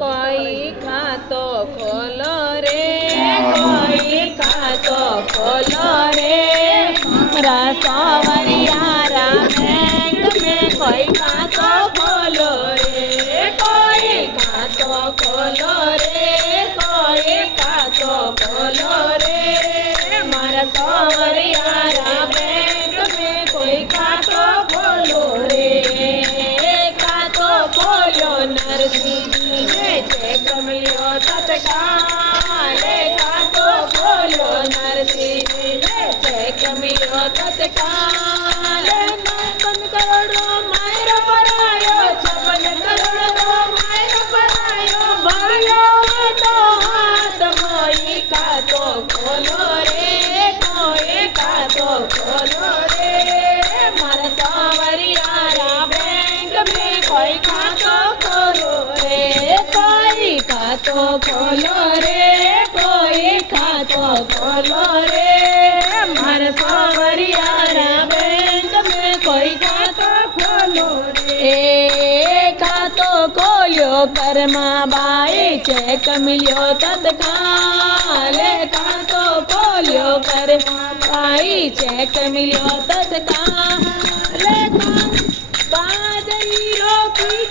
कोई खातो खोलो रे, कोई खातो खोलो रे, हमारा सावरियारा बैंक में कोई खातो खोलो रे, कोई खातो खोलो रे, कोई खातो खोलो रे, हमारा सावरियारा बैंक में कोई खातो खोलो रे। खोलो नरसिंह ने चेक मिलो तत्काल, खातो खोलो नरसिंह ने चेक मिलो तत्काल। 56 करोड़ मायर परायो, 56 करोड़ मायर परायो, भायो तो हाथ कोई खातो खोलो रे, कोई खातो खोलो रे, मारा सावरियारा बैंक में कोई खातो खोलो रे, कोई खातो खोलो रे, कोई खातो खोलो रे, हमारे सावरियारा बैंक में कोई खातो खोलो रे। खातो खोलो परमा बाई चेक मिलो तत्काल, खातो खोलो परमा बाई चेक मिलो तत्काल। बादरी रो की